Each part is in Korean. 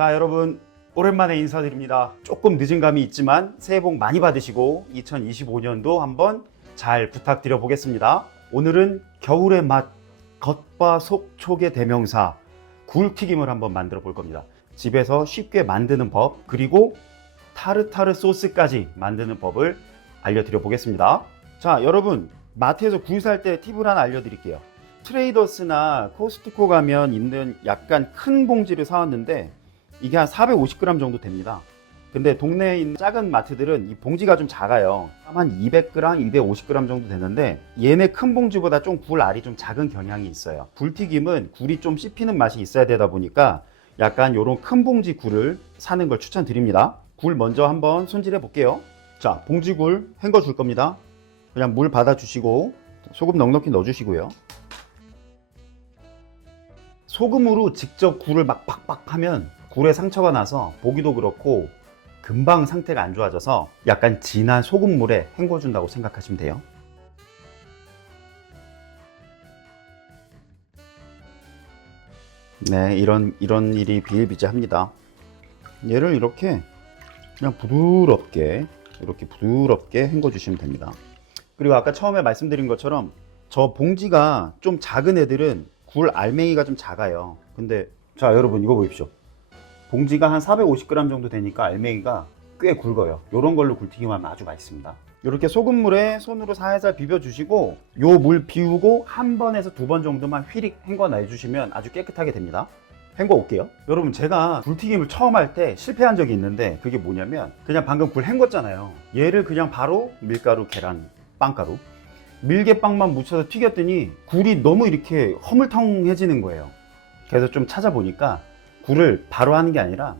자, 여러분 오랜만에 인사드립니다. 조금 늦은 감이 있지만 새해 복 많이 받으시고 2025년도 한번 잘 부탁드려 보겠습니다. 오늘은 겨울의 맛, 겉바속촉의 대명사 굴튀김을 한번 만들어 볼 겁니다. 집에서 쉽게 만드는 법, 그리고 타르타르 소스까지 만드는 법을 알려드려 보겠습니다. 자, 여러분 마트에서 굴 살 때 팁을 하나 알려드릴게요. 트레이더스나 코스트코 가면 있는 약간 큰 봉지를 사왔는데 이게 한 450g 정도 됩니다. 근데 동네에 있는 작은 마트들은 이 봉지가 좀 작아요. 한 200g, 250g 정도 되는데 얘네 큰 봉지보다 좀 굴 알이 좀 작은 경향이 있어요. 굴튀김은 굴이 좀 씹히는 맛이 있어야 되다 보니까 약간 요런 큰 봉지 굴을 사는 걸 추천드립니다. 굴 먼저 한번 손질해 볼게요. 자, 봉지굴 헹궈 줄 겁니다. 그냥 물 받아 주시고 소금 넉넉히 넣어 주시고요. 소금으로 직접 굴을 막 팍팍 하면 굴에 상처가 나서 보기도 그렇고 금방 상태가 안 좋아져서 약간 진한 소금물에 헹궈준다고 생각하시면 돼요. 네, 이런 일이 비일비재합니다. 얘를 이렇게 그냥 부드럽게 헹궈 주시면 됩니다. 그리고 아까 처음에 말씀드린 것처럼 저 봉지가 좀 작은 애들은 굴 알맹이가 좀 작아요. 근데 자, 여러분 이거 보십시오. 봉지가 한 450g 정도 되니까 알맹이가 꽤 굵어요. 이런 걸로 굴튀김 하면 아주 맛있습니다. 이렇게 소금물에 손으로 살살 비벼 주시고 요 물 비우고 한 번에서 두 번 정도만 휘릭 헹궈 내 주시면 아주 깨끗하게 됩니다. 헹궈 올게요. 여러분 제가 굴튀김을 처음 할 때 실패한 적이 있는데 그게 뭐냐면 그냥 방금 굴 헹궜잖아요. 얘를 그냥 바로 밀가루, 계란, 빵가루, 밀개빵만 묻혀서 튀겼더니 굴이 너무 이렇게 허물텅해지는 거예요. 그래서 좀 찾아보니까 굴을 바로 하는 게 아니라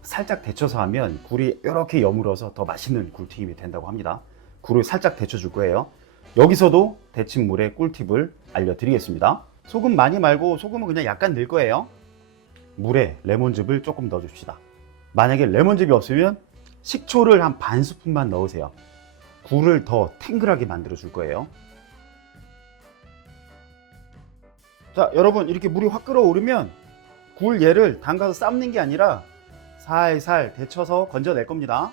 살짝 데쳐서 하면 굴이 이렇게 여물어서 더 맛있는 굴튀김이 된다고 합니다. 굴을 살짝 데쳐줄 거예요. 여기서도 데친 물의 꿀팁을 알려드리겠습니다. 소금 많이 말고 소금은 그냥 약간 넣을 거예요. 물에 레몬즙을 조금 넣어줍시다. 만약에 레몬즙이 없으면 식초를 한 반 스푼만 넣으세요. 굴을 더 탱글하게 만들어 줄 거예요. 자, 여러분 이렇게 물이 확 끓어오르면 굴 얘를 담가서 삶는 게 아니라 살살 데쳐서 건져낼 겁니다.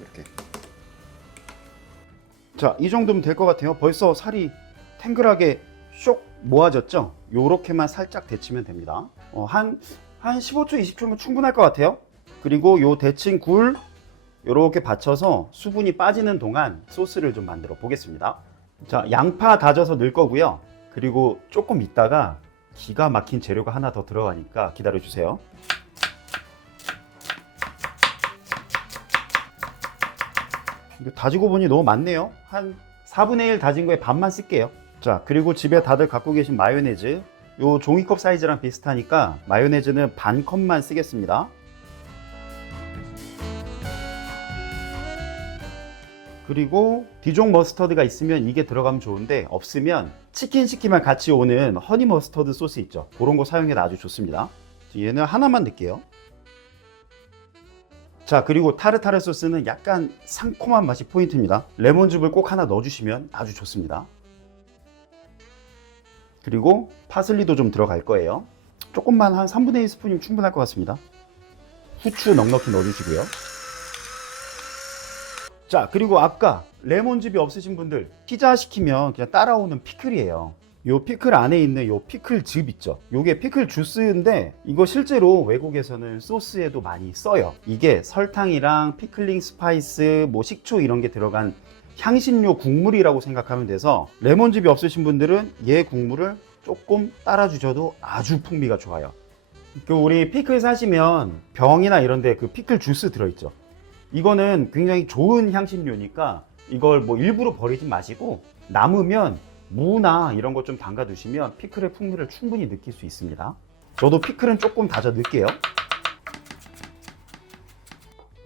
이렇게. 자, 이 정도면 될 것 같아요. 벌써 살이 탱글하게 쇽 모아졌죠? 요렇게만 살짝 데치면 됩니다. 한 15초, 20초면 충분할 것 같아요. 그리고 요 데친 굴 요렇게 받쳐서 수분이 빠지는 동안 소스를 좀 만들어 보겠습니다. 자, 양파 다져서 넣을 거고요. 그리고 조금 있다가 기가 막힌 재료가 하나 더 들어가니까 기다려 주세요. 다지고 보니 너무 많네요. 한 4분의 1 다진 거에 반만 쓸게요. 자, 그리고 집에 다들 갖고 계신 마요네즈, 요 종이컵 사이즈랑 비슷하니까 마요네즈는 반 컵만 쓰겠습니다. 그리고 디종 머스터드가 있으면 이게 들어가면 좋은데 없으면 치킨 시키면 같이 오는 허니 머스터드 소스 있죠. 그런 거 사용해도 아주 좋습니다. 얘는 하나만 넣을게요. 자, 그리고 타르타르 소스는 약간 상콤한 맛이 포인트입니다. 레몬즙을 꼭 하나 넣어주시면 아주 좋습니다. 그리고 파슬리도 좀 들어갈 거예요. 조금만 한 3분의 1 스푼이면 충분할 것 같습니다. 후추 넉넉히 넣어주시고요. 자, 그리고 아까 레몬즙이 없으신 분들 피자 시키면 그냥 따라오는 피클이에요. 요 피클 안에 있는 요 피클즙 있죠. 요게 피클 주스인데 이거 실제로 외국에서는 소스에도 많이 써요. 이게 설탕이랑 피클링 스파이스, 뭐 식초 이런 게 들어간 향신료 국물이라고 생각하면 돼서 레몬즙이 없으신 분들은 얘 국물을 조금 따라 주셔도 아주 풍미가 좋아요. 그 우리 피클 사시면 병이나 이런 데 그 피클 주스 들어있죠. 이거는 굉장히 좋은 향신료니까 이걸 뭐 일부러 버리지 마시고 남으면 무나 이런 거 좀 담가 두시면 피클의 풍미를 충분히 느낄 수 있습니다. 저도 피클은 조금 다져 넣을게요.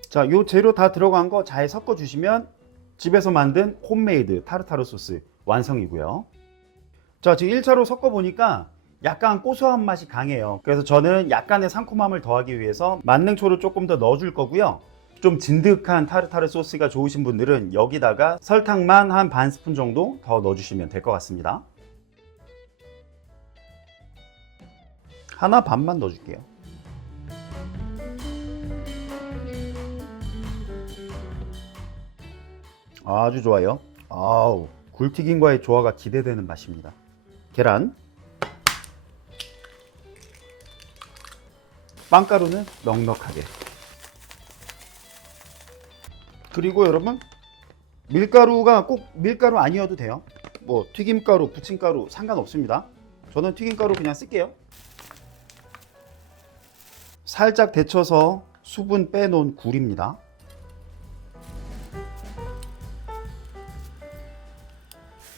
자, 요 재료 다 들어간 거 잘 섞어 주시면 집에서 만든 홈메이드 타르타르 소스 완성이고요. 자, 지금 1차로 섞어 보니까 약간 고소한 맛이 강해요. 그래서 저는 약간의 상콤함을 더하기 위해서 만능초를 조금 더 넣어 줄 거고요. 좀 진득한 타르타르 소스가 좋으신 분들은 여기다가 설탕만 한 반 스푼 정도 더 넣어주시면 될 것 같습니다. 하나 반만 넣어줄게요. 아주 좋아요. 아우, 굴튀김과의 조화가 기대되는 맛입니다. 계란, 빵가루는 넉넉하게. 그리고 여러분, 밀가루가 꼭 밀가루 아니어도 돼요. 뭐 튀김가루, 부침가루 상관없습니다. 저는 튀김가루 그냥 쓸게요. 살짝 데쳐서 수분 빼놓은 굴입니다.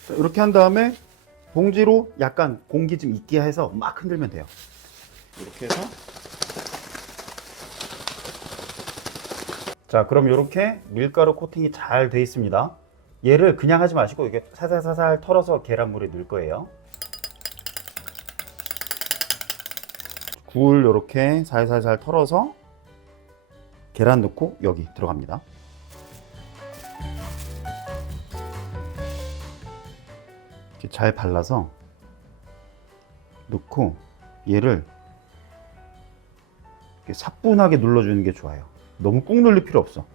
자, 이렇게 한 다음에 봉지로 약간 공기 좀 있게 해서 막 흔들면 돼요. 이렇게 해서. 자, 그럼 이렇게 밀가루 코팅이 잘 돼 있습니다. 얘를 그냥 하지 마시고 이게 살살살살 털어서 계란물에 넣을 거예요. 굴 이렇게 살살살 털어서 계란 넣고 여기 들어갑니다. 이렇게 잘 발라서 넣고 얘를 이렇게 사뿐하게 눌러주는 게 좋아요. 너무 꾹 눌릴 필요 없어.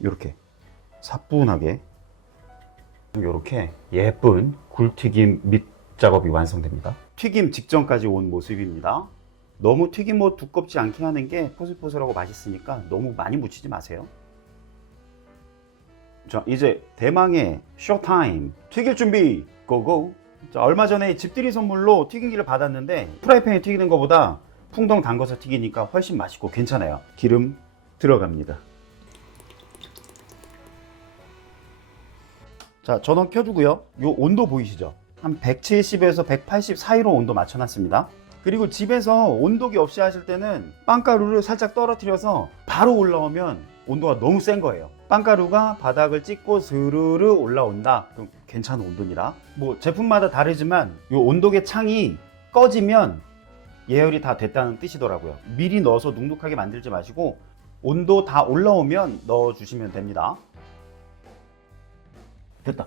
이렇게 사뿐하게. 이렇게 예쁜 굴튀김 밑 작업이 완성됩니다. 튀김 직전까지 온 모습입니다. 너무 튀김옷 두껍지 않게 하는 게 포슬포슬하고 맛있으니까 너무 많이 묻히지 마세요. 자, 이제 대망의 쇼타임. 튀길 준비 고고. 자, 얼마 전에 집들이 선물로 튀김기를 받았는데 프라이팬에 튀기는 것보다 풍덩 담궈서 튀기니까 훨씬 맛있고 괜찮아요. 기름 들어갑니다. 자, 전원 켜주고요. 요 온도 보이시죠? 한 170에서 180 사이로 온도 맞춰놨습니다. 그리고 집에서 온도계 없이 하실 때는 빵가루를 살짝 떨어뜨려서 바로 올라오면 온도가 너무 센 거예요. 빵가루가 바닥을 찍고 스르르 올라온다. 그럼 괜찮은 온도입니다. 뭐 제품마다 다르지만 요 온도계 창이 꺼지면 예열이 다 됐다는 뜻이더라고요. 미리 넣어서 눅눅하게 만들지 마시고 온도 다 올라오면 넣어주시면 됩니다. 됐다.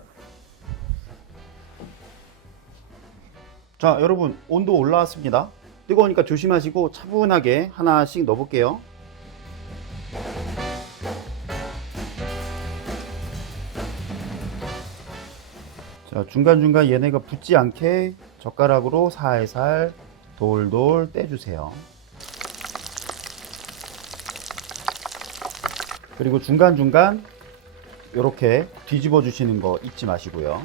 자, 여러분 온도 올라왔습니다. 뜨거우니까 조심하시고 차분하게 하나씩 넣어볼게요. 자, 중간중간 얘네가 붙지 않게 젓가락으로 살살 돌돌 떼주세요. 그리고 중간중간 이렇게 뒤집어 주시는 거 잊지 마시고요.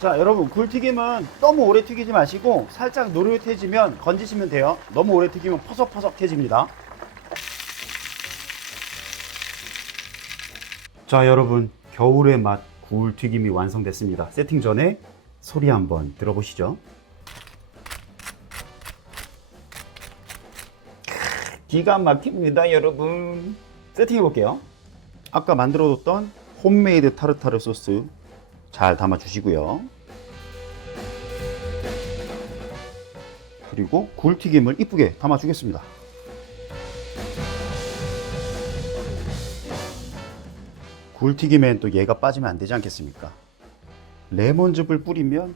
자, 여러분 굴튀김은 너무 오래 튀기지 마시고 살짝 노릇해지면 건지시면 돼요. 너무 오래 튀기면 퍼석퍼석해집니다. 자, 여러분 겨울의 맛 굴튀김이 완성됐습니다. 세팅 전에 소리 한번 들어보시죠. 기가 막힙니다, 여러분. 세팅해 볼게요. 아까 만들어뒀던 홈메이드 타르타르 소스 잘 담아 주시고요. 그리고 굴튀김을 이쁘게 담아 주겠습니다. 굴튀김엔 또 얘가 빠지면 안 되지 않겠습니까? 레몬즙을 뿌리면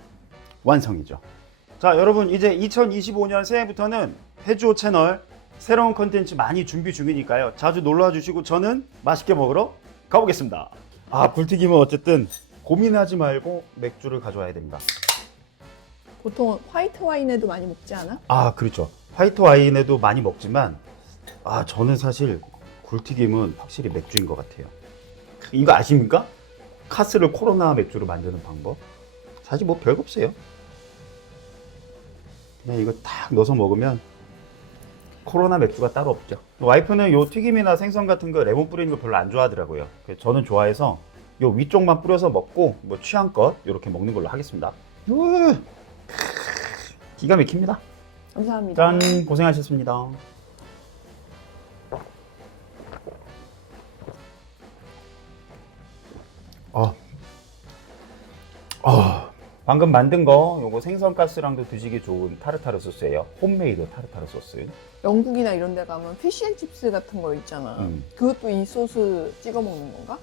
완성이죠. 자, 여러분 이제 2025년 새해부터는 해주오 채널 새로운 컨텐츠 많이 준비 중이니까요. 자주 놀러와 주시고 저는 맛있게 먹으러 가보겠습니다. 아, 굴튀김은 어쨌든 고민하지 말고 맥주를 가져와야 됩니다. 보통 화이트 와인에도 많이 먹지 않아? 아, 그렇죠. 화이트 와인에도 많이 먹지만 저는 사실 굴튀김은 확실히 맥주인 것 같아요. 이거 아십니까? 카스를 코로나 맥주로 만드는 방법. 사실 뭐 별거 없어요. 그냥 이거 딱 넣어서 먹으면 코로나 맥주가 따로 없죠. 와이프는 요 튀김이나 생선 같은 거 레몬 뿌리는 거 별로 안 좋아하더라고요. 그래서 저는 좋아해서 요 위쪽만 뿌려서 먹고 뭐 취향껏 이렇게 먹는 걸로 하겠습니다. 기가 막힙니다. 감사합니다. 짠, 고생하셨습니다. 방금 만든 거 요거 생선가스랑도 드시기 좋은 타르타르 소스예요. 홈메이드 타르타르 소스. 영국이나 이런 데 가면 피쉬앤칩스 같은 거 있잖아. 그것도 이 소스 찍어 먹는 건가?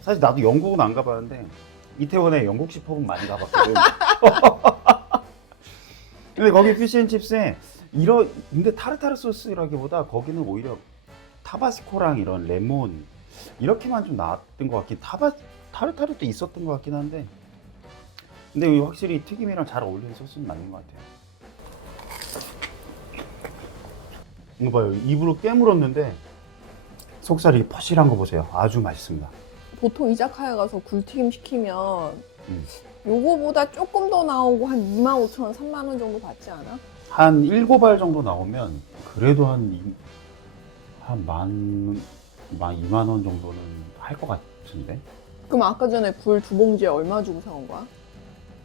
사실 나도 영국은 안 가봤는데 이태원에 영국식 펍은 많이 가봤거든. 근데 거기 피쉬앤칩스에 근데 타르타르 소스라기보다 거기는 오히려 타바스코랑 이런 레몬 이렇게만 좀 나왔던 것 같긴, 타르타르도 있었던 것 같긴 한데, 근데 이거 확실히 튀김이랑 잘 어울리는 소스는 맞는 것 같아요. 이거 봐요, 입으로 깨물었는데 속살이 퍼실한 거 보세요. 아주 맛있습니다. 보통 이자카야 가서 굴튀김 시키면 요거보다 조금 더 나오고 한 25,000원, 3만 원 정도 받지 않아? 한 7알 정도 나오면 그래도 한 2만 원 정도는 할 것 같은데. 그럼 아까 전에 굴 2봉지에 얼마 주고 사온 거야?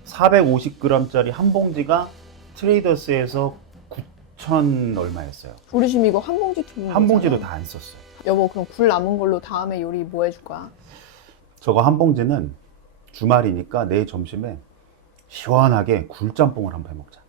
450g짜리 한 봉지가 트레이더스에서 9천 얼마였어요. 우리 지금 이거 한 봉지 튀긴 한 거잖아. 봉지도 다 안 썼어요. 여보, 그럼 굴 남은 걸로 다음에 요리 뭐 해줄 거야? 저거 한 봉지는 주말이니까 내일 점심에 시원하게 굴짬뽕을 한번 해먹자.